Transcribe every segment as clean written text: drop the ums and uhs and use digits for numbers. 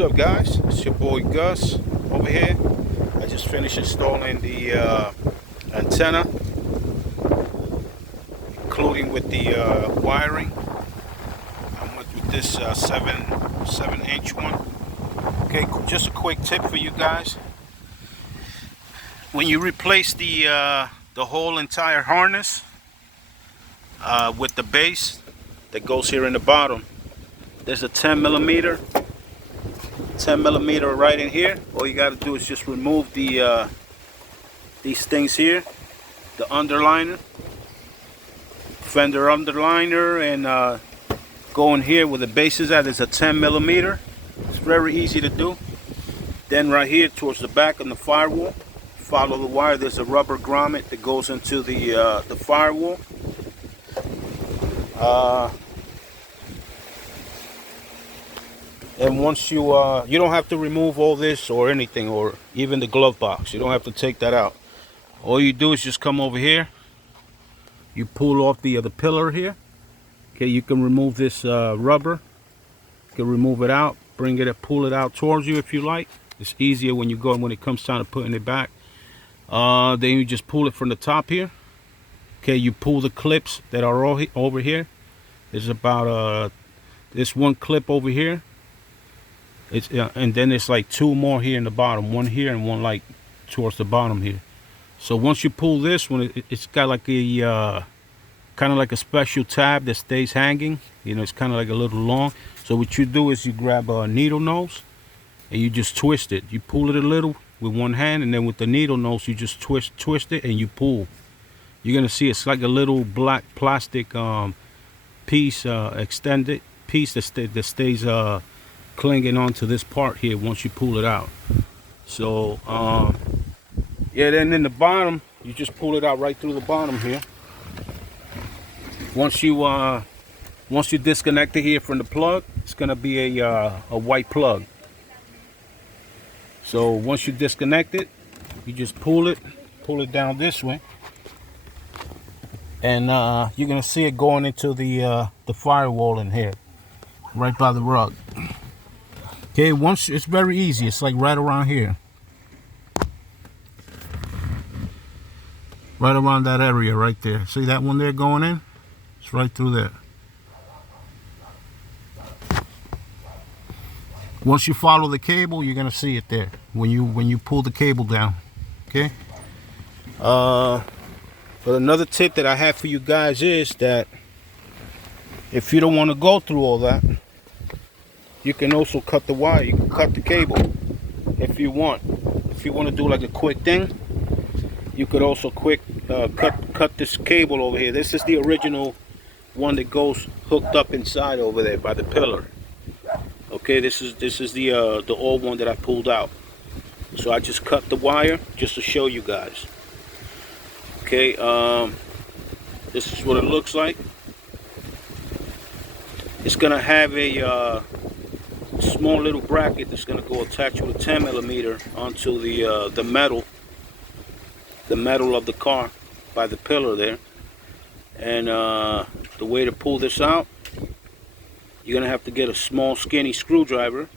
What's up, guys? It's your boy Gus over here. I just finished installing the antenna, including with the wiring. I went with this 7-inch one. Okay, just a quick tip for you guys. When you replace the whole entire harness with the base that goes here in the bottom, there's a 10 millimeter right in here. All you got to do is just remove the these things here, the underliner, fender underliner, and go in here where the base is at. Is a 10 millimeter. It's very easy to do. Then right here towards the back on the firewall, follow the wire. There's a rubber grommet that goes into the firewall. And once you you don't have to remove all this or anything, or even the glove box. You don't have to take that out. All you do is just come over here. You pull off the pillar here. Okay, you can remove this rubber. You can remove it out. Bring it, pull it out towards you if you like. It's easier when it comes time to putting it back. Then you just pull it from the top here. Okay, you pull the clips that are all over here. There's about this one clip over here. And then there's like two more here in the bottom, one here and one like towards the bottom here. So once you pull this one, it's got like a kind of like a special tab that stays hanging. You know, it's kind of like a little long. So what you do is you grab a needle nose and you just twist it. You pull it a little with one hand, and then with the needle nose you just twist it and you pull. You're gonna see it's like a little black plastic piece, extended piece that stays clinging onto this part here once you pull it out. So yeah, then in the bottom you just pull it out right through the bottom here. Once you disconnect it here from the plug, it's gonna be a white plug. So once you disconnect it, you just pull it down this way, and you're gonna see it going into the firewall in here, right by the rug. Okay, once it's very easy. It's like right around here, right around that area right there. See that one there going in? It's right through there. Once you follow the cable, you're gonna see it there when you pull the cable down. Okay. But another tip that I have for you guys is that if you don't want to go through all that, you can also cut the wire. You can cut the cable if you want. If you want to do like a quick thing, you could also cut this cable over here. This is the original one that goes hooked up inside over there by the pillar. Okay, this is the old one that I pulled out. So I just cut the wire just to show you guys. Okay, this is what it looks like. It's gonna have a small little bracket that's going to go attached with a 10 millimeter onto the metal of the car by the pillar there. And the way to pull this out, you're going to have to get a small skinny screwdriver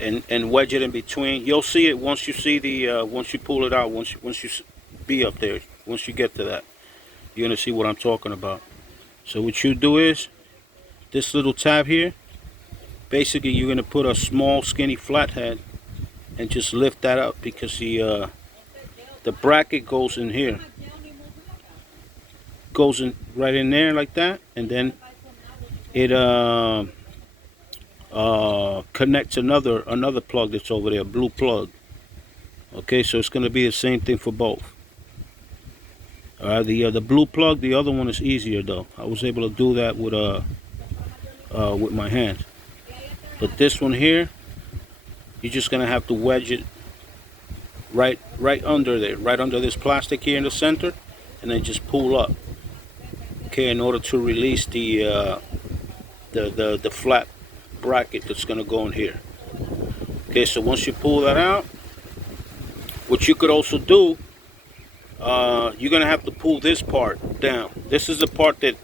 and wedge it in between. You'll see it once you see the once you pull it out. Once you be up there, once you get to that, you're going to see what I'm talking about. So what you do is this little tab here. Basically, you're going to put a small skinny flathead and just lift that up, because the bracket goes in here, goes in right in there like that, and then it connects another plug that's over there, a blue plug. Okay, so it's going to be the same thing for both. The blue plug, the other one is easier though. I was able to do that with my hands. But this one here, you're just gonna have to wedge it right under there, right under this plastic here in the center, and then just pull up. Okay, in order to release the flat bracket that's gonna go in here. Okay, so once you pull that out, what you could also do, you're gonna have to pull this part down. This is the part that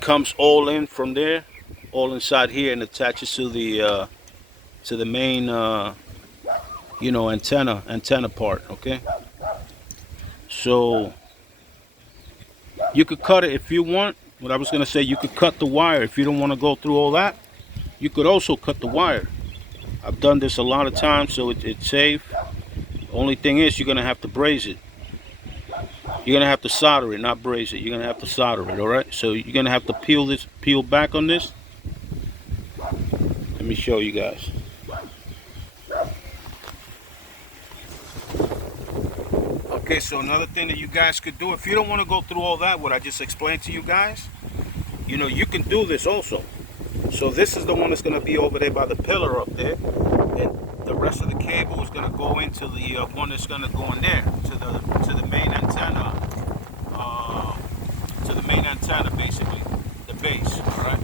comes all in from there. all inside here and attaches to the main antenna part. Okay, so you could cut it if you want. What I was gonna say, you could cut the wire if you don't want to go through all that. You could also cut the wire. I've done this a lot of times, so it's safe. Only thing is, you're gonna have to braze it. You're gonna have to solder it, not braze it. You're gonna have to solder it. All right. So you're gonna have to peel back on this. Let me show you guys. Okay, so another thing that you guys could do, if you don't want to go through all that, what I just explained to you guys, you can do this also. So this is the one that's going to be over there by the pillar up there, and the rest of the cable is going to go into the one that's going to go in there to the main antenna, basically, the base. All right.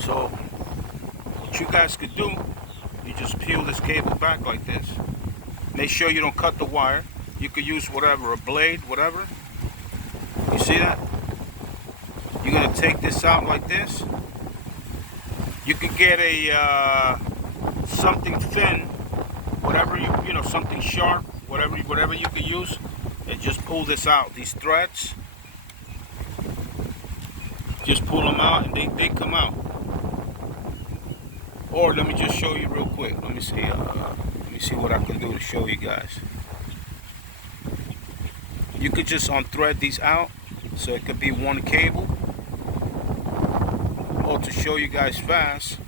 So what you guys could do, you just peel this cable back like this. Make sure you don't cut the wire. You could use whatever, a blade, whatever. You see that? You're gonna take this out like this. You could get a something thin, whatever something sharp, whatever you could use, and just pull this out. These threads, just pull them out, and they come out. Or let me just show you real quick. Let me see what I can do to show you guys. You could just unthread these out, so it could be one cable. Or to show you guys fast,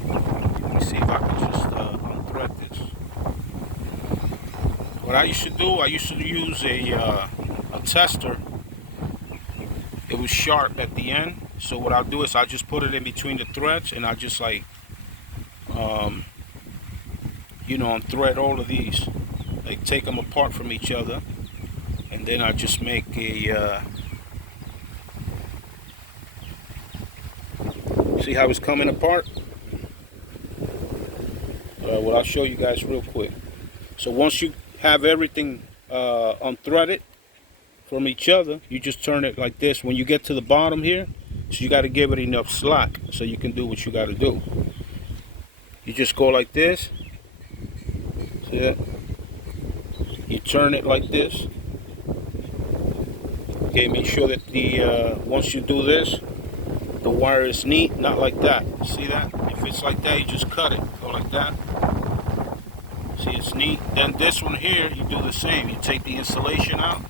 let me see if I can just unthread this. What I used to do, I used to use a tester. It was sharp at the end. So what I'll do is I'll just put it in between the threads, and I'll just like, unthread all of these. Like take them apart from each other, and then I just make a. See how it's coming apart? Well, I'll show you guys real quick. So once you have everything unthreaded from each other, you just turn it like this. When you get to the bottom here, so you got to give it enough slack so you can do what you got to do. You just go like this. See that? You turn it like this. Okay, make sure that once you do this, the wire is neat, not like that. See that? If it's like that, you just cut it. Go like that. See, it's neat. Then this one here, you do the same. You take the insulation out.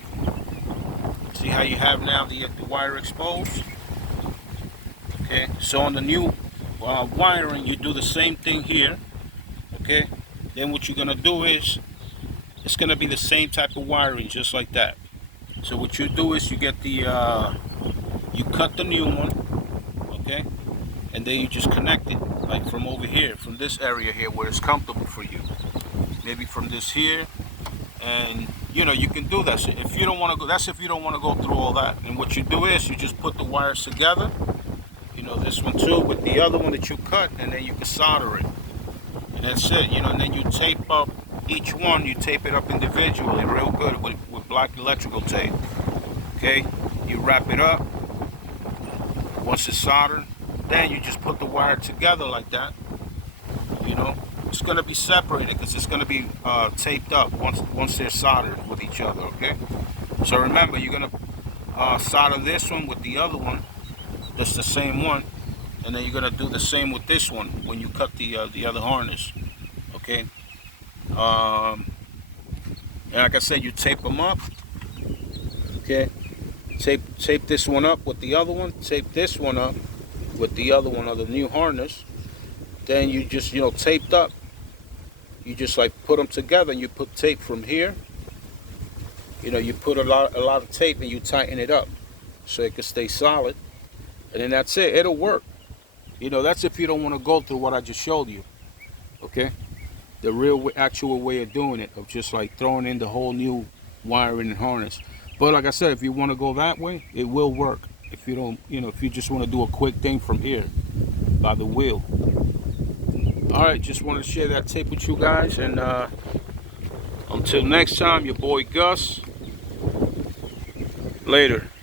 See how you have now the wire exposed? Okay, so on the new wiring, you do the same thing here. Okay, then what you're gonna do is, it's gonna be the same type of wiring, just like that. So what you do is you get the, you cut the new one, okay, and then you just connect it, like from over here, from this area here where it's comfortable for you. Maybe from this here, and you can do that. So if you don't want to go, that's if you don't want to go through all that. And what you do is you just put the wires together, this one too with the other one that you cut, and then you can solder it. And that's it, and then you tape up each one, you tape it up individually real good with black electrical tape. Okay, you wrap it up. Once it's soldered, then you just put the wire together like that. It's going to be separated because it's going to be taped up once they're soldered with each other. Okay, so remember, you're going to solder this one with the other one. That's the same one, and then you're going to do the same with this one when you cut the other harness. Okay, and like I said, you tape them up. Okay, tape this one up with the other one, tape this one up with the other one of the new harness. Then you just taped up, you just like put them together, and you put tape from here. You put a lot of tape, and you tighten it up so it can stay solid, and then that's it. It'll work. That's if you don't want to go through what I just showed you. Okay, the real actual way of doing it, of just like throwing in the whole new wiring and harness. But like I said, if you want to go that way, it will work. If you don't, if you just want to do a quick thing from here by the wheel. All right, just wanted to share that tape with you guys, and until next time, your boy Gus, Later.